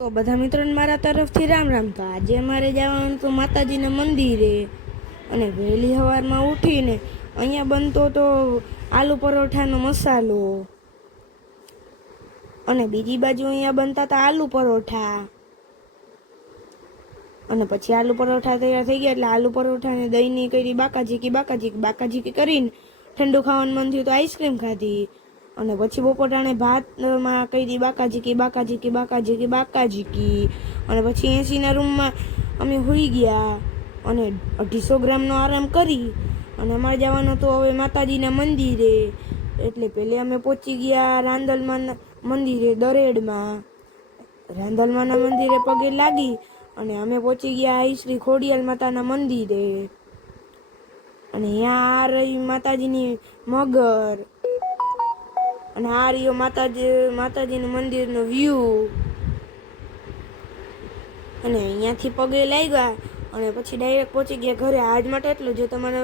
તો બધા મિત્રોને મારા તરફથી રામ રામ. તો આજે અમારે જવાનું તો માતાજીના મંદિરે, અને વહેલી સવારમાં ઉઠીને અહીંયા બનતો તો આલુ પરોઠાનો મસાલો, અને બીજી બાજુ અહીંયા બનતા હતા આલુ પરોઠા. અને પછી આલુ પરોઠા તૈયાર થઈ ગયા એટલે આલુ પરોઠાને દહીંની કરી બાકાજીકી કરીને ઠંડુ ખાવાનું મન થયું તો આઈસ્ક્રીમ ખાધી. અને પછી બપોરાણે ભાતમાં કરી બાકાજીકી. અને પછી 80ના રૂમમાં અમે સૂઈ ગયા અને 250 ગ્રામનો આરામ કરી અને અમારે જવાનું તો હવે માતાજીના મંદિરે. એટલે પહેલે અમે પહોંચી ગયા રાંદલમાના મંદિરે દરેડમાં. રાંદલમાના મંદિરે પગે લાગી અને અમે પહોંચી ગયા આઈ શ્રી ખોડિયાલ માતાના મંદિરે. અને અહીંયા આ રહી માતાજીની મગર, અને આ રહ્યો માતાજીનું મંદિરનો વ્યૂ. અને અહીંયાથી પગે લાગ્યા અને પછી ડાયરેક્ટ પહોંચી ગયા ઘરે. આજ માટે એટલું. જો તમને